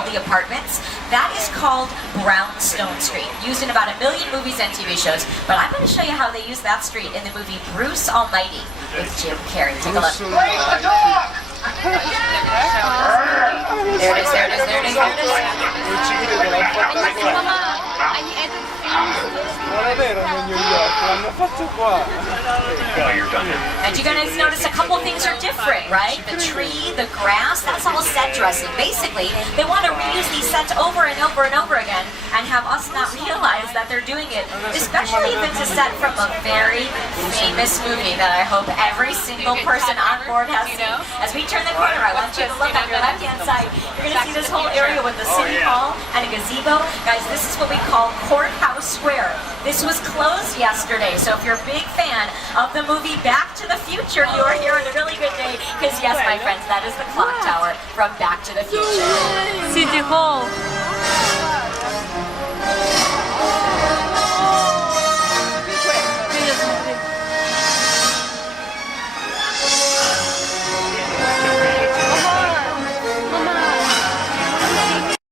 all the apartments. That is called Brownstone Street, used in about 1 million movies and TV shows. But I'm going to show you how they use that street in the movie Bruce Almighty with Jim Carrey. Take a look. Raise the dog! There it is, there it is, there it is, there it is. Non è vero New York, l'hanno fatto qua. And you guys notice a couple things are different, right? The tree, the grass, that's all set dressing. Basically, they want to reuse these sets over and over and over again and have us not realize that they're doing it. Especially if it's a set from a very famous movie that I hope every single person on board has seen. As we turn the corner, I want you to look on your left-hand side. You're going to see this whole area with the City Hall and a gazebo. Guys, this is what we call Courthouse Square. This was closed yesterday, so if you're a big fan of the movie Back to the Future, you are here on a really good day, because yes, my friends, that is the clock tower from Back to the Future. City Hall.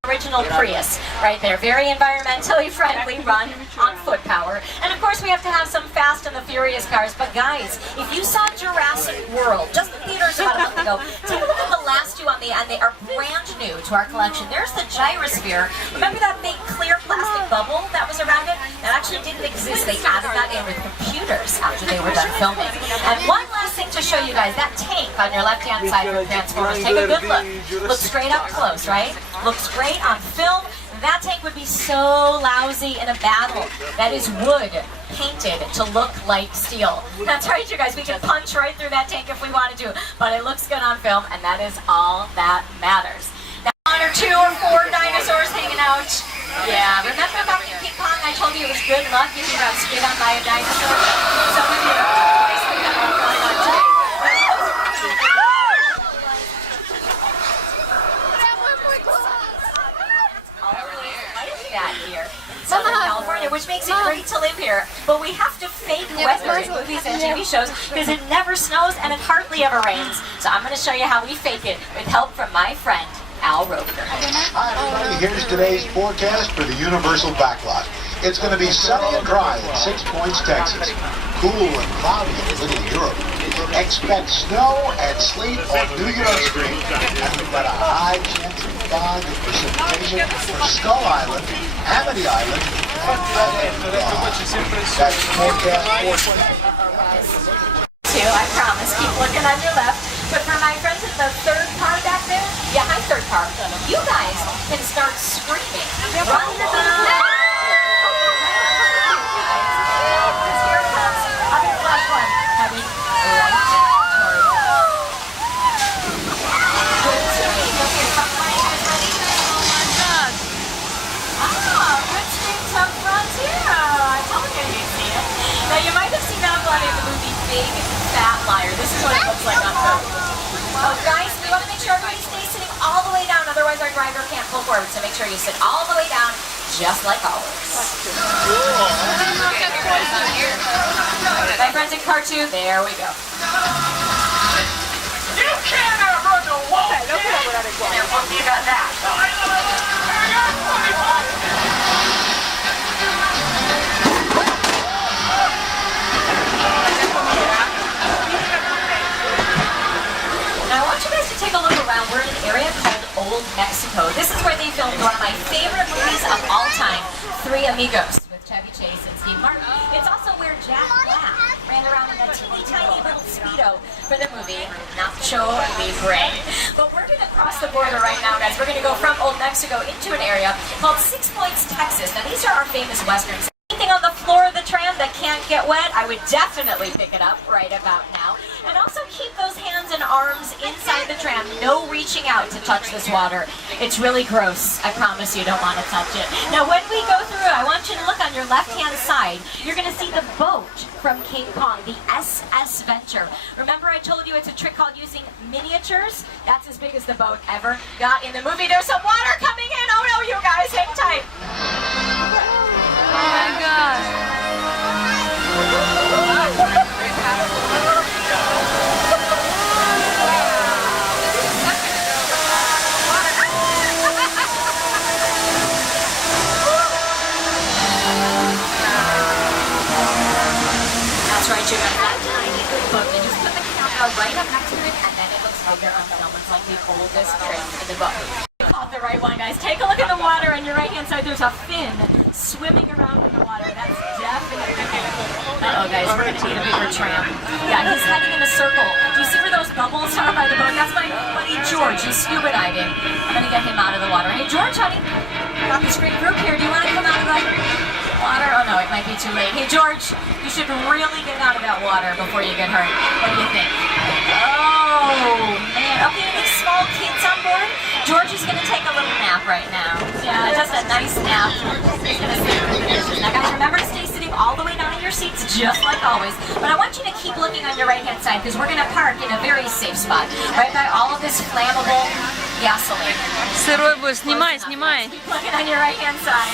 Original Prius right there, very environmentally friendly, run on foot power. And of course we have to have some Fast and the Furious cars, but guys, if you saw Jurassic World just in theaters about a month ago, take a look at the last two on the end. They are brand new to our collection. There's the gyrosphere. Remember that big clear plastic bubble that was around it? That actually didn't exist. They added that in with computers after they were done filming. And one last thing to show you guys, that tank on your left-hand side from Transformers. Take a good look. Look straight up close, right? Looks great on film. That tank would be so lousy in a battle. That is wood painted to look like steel. That's right, you guys. We can punch right through that tank if we wanted to, but it looks good on film, and that is all that matters. Now, 1 or 2 or 4 dinosaurs hanging out. Yeah, remember about the ping pong? I told you it was good luck if you got spit on by a dinosaur. Some of you basically got one going on today. Here in Southern California, which makes it great to live here. But we have to fake weather in movies and TV shows because it never snows and it hardly ever rains. So I'm going to show you how we fake it with help from my friend Al Roker. Hi everybody, here's today's forecast for the Universal Backlot. It's going to be sunny and dry at 6 Points, Texas. Cool and cloudy in Little Europe. Expect snow and sleet on New York Street. And we've got a high chance of fog and precipitation for Skull Island, Amity Island, and that's forecast for I promise. Keep looking on your left. But for my friends in the third car back there, yeah, hi third car, you guys can start screaming. Run the Here comes other plus one. Heavy right Good stream. Okay, come on, you guys ready? Oh my God. Good streams up front here. I told you you'd see it. Now you might have seen that one in the movie Big Fat Liar. This is what it looks like on film. Oh, guys, we want to make sure everybody stays sitting all the way down, otherwise our driver can't pull forward. So make sure you sit all the way down, just like always. My friends in car 2, there we go. You can't outrun the wall! You got that. Now I want you guys to take a look around. We're in an area called Old Mexico. This is where they filmed one of my favorite movies of all time, Three Amigos, with Chevy Chase and Steve Martin. It's also where Jack Black ran around in a teeny tiny little Speedo for the movie Nacho Libre. But we're going to cross the border right now, guys. We're going to go from Old Mexico into an area called 6 Points, Texas. Now these are our famous westerns. Anything on the floor of the tram that can't get wet, I would definitely pick it up right about now. And also keep those hands and arms inside the tram. No reaching out to touch this water. It's really gross. I promise you don't want to touch it. Now when we go through, I want you to look on your left-hand side. You're going to see the boat from King Kong, the SS Venture. Remember I told you it's a trick called using miniatures? That's as big as the boat ever got in the movie. There's some water coming in. Oh no, you guys, hang tight. Oh my God. right, you got that tiny little boat. You just put the camera right up next to it, and then it looks like you're on film. It's like the oldest trick in the book. Caught the right one, guys. Take a look at the water on your right-hand side. There's a fin swimming around in the water. That's definitely Uh-oh, guys, we're gonna need a bigger tram. Yeah, he's heading in a circle. Do you see where those bubbles are by the boat? That's my buddy George. He's scuba diving. I'm gonna get him out of the water. Hey, George, honey, got this great group here. Do you want to come out of the water? Oh no, it might be too late. Hey, George, you should really get out of that water before you get hurt. What do you think? Oh man. Okay, any small kids on board? George is gonna take a little nap right now. Yeah, just a nice nap. He's gonna sleep in the dishes. Now guys, remember to stay sitting all the way down in your seats, just like always. But I want you to keep looking on your right-hand side because we're gonna park in a very safe spot, right by all of this flammable gasoline. Сырой будешь, снимай, снимай. Keep looking on your right-hand side.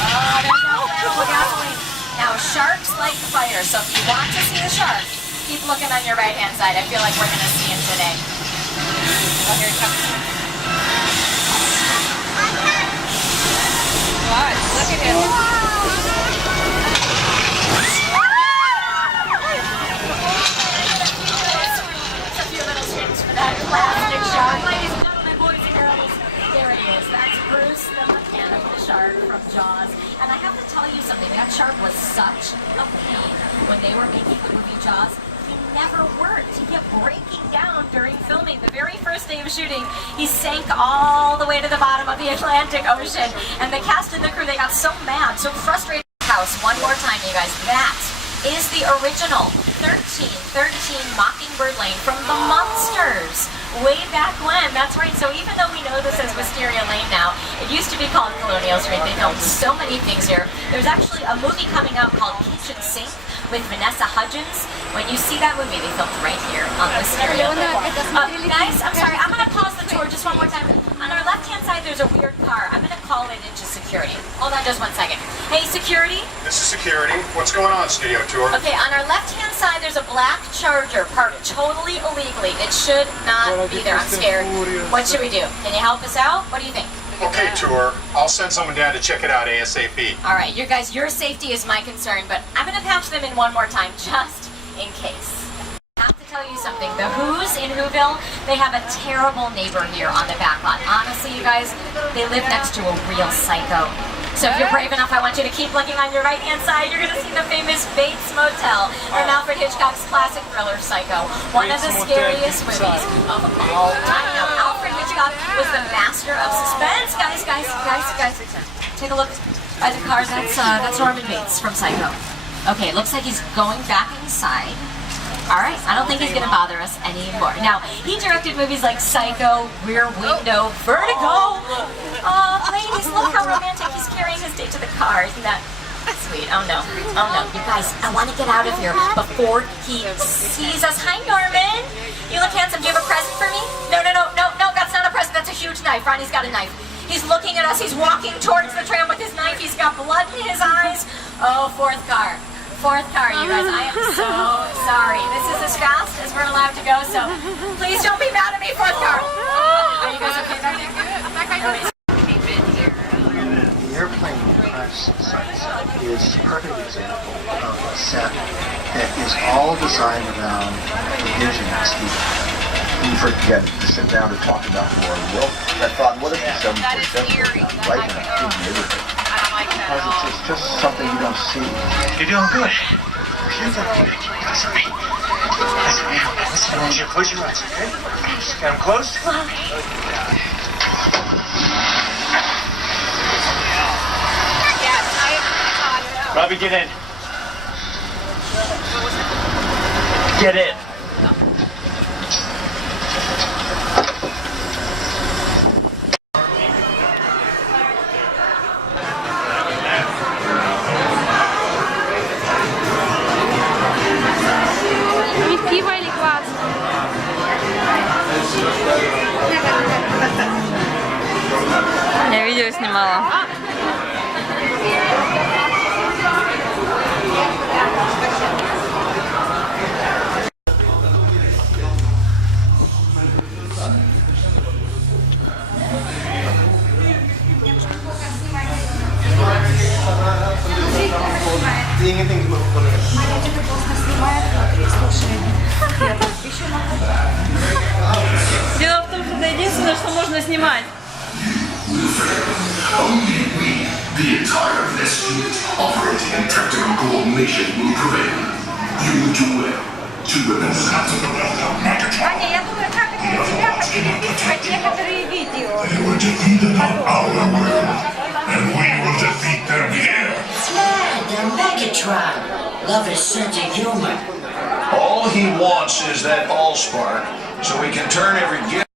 Oh, there's no flammable gasoline. Now, sharks like fire, so if you want to see the shark, keep looking on your right-hand side. I feel like we're gonna see him today. Oh, here he comes. Look at him. A few little screams for that plastic shark. Ladies and gentlemen, boys and girls, there it is. That's Bruce the mechanical shark from Jaws. And I have to tell you something, that shark was such a pain when they were making the movie Jaws. He never worked. He kept breaking down during filming. The very first day of shooting, he sank all the way to the bottom of the Atlantic Ocean. And the cast and the crew, they got so mad, so frustrated. House, one more time, you guys. That is the original 1313 Mockingbird Lane from the Munsters. Way back when. That's right. So even though we know this as Wisteria Lane now, it used to be called Colonial Street. They filmed so many things here. There's actually a movie coming out called Kitchen Sink with Vanessa Hudgens. When you see that movie, they filmed right here on Wisteria Lane. Guys, I'm sorry. I'm going to pause the tour just one more time. On our left-hand side, there's a weird car. I'm going to call it into security. Hold on just one second. Hey, security? This is security. What's going on, Studio Tour? Okay, on our left-hand side, there's a black Charger parked totally illegally. It should not be there. I'm scared. What should we do? Can you help us out? What do you think? Okay, Tour. I'll send someone down to check it out ASAP. All right, you guys, your safety is my concern, but I'm going to patch them in one more time, just in case. I have to tell you something. The Who's in Whoville, they have a terrible neighbor here on the back lot. Honestly, you guys, they live next to a real psycho. So if you're brave enough, I want you to keep looking on your right-hand side. You're going to see the famous Bates Motel from Alfred Hitchcock's classic thriller Psycho. One of the scariest movies of all time. Now, Alfred Hitchcock was the master of suspense. Guys. Take a look by the car. That's Norman Bates from Psycho. Okay, looks like he's going back inside. All right, I don't think he's going to bother us anymore. Now, he directed movies like Psycho, Rear Window, Vertigo. Oh, ladies, look how romantic he's carrying his date to the car. Isn't that sweet? Oh no. You guys, I want to get out of here before he sees us. Hi, Norman. You look handsome. Do you have a present for me? No, that's not a present. That's a huge knife. Ronnie's got a knife. He's looking at us. He's walking towards the tram with his knife. He's got blood in his eyes. Oh, fourth car, you guys. I am so sorry. This is as fast as we're allowed to go, so please don't be mad at me, fourth car. Are you guys okay back there? The airplane press site is a perfect example of a set that is all designed around the vision of Steve. You forget to sit down and talk about war. Well, I thought, what if the 747 was right in a big neighborhood? Because it's just something you don't see. You're doing good. Here's the thing. Listen, man. Listen, close your eyes, okay? Got them close? Robbie, get in. Get in. Пиво или квас? Я видео снимала. Ingenting som uppkommer. best units operating in tactical coordination will prevail. You will do well to remember that. Ваня, я думаю, как это тебя поделить некоторые видео. They were defeated on our world, and we will defeat them here. Yeah, the Megatron. Love his sense of humor. All he wants is that Allspark, so he can turn every gift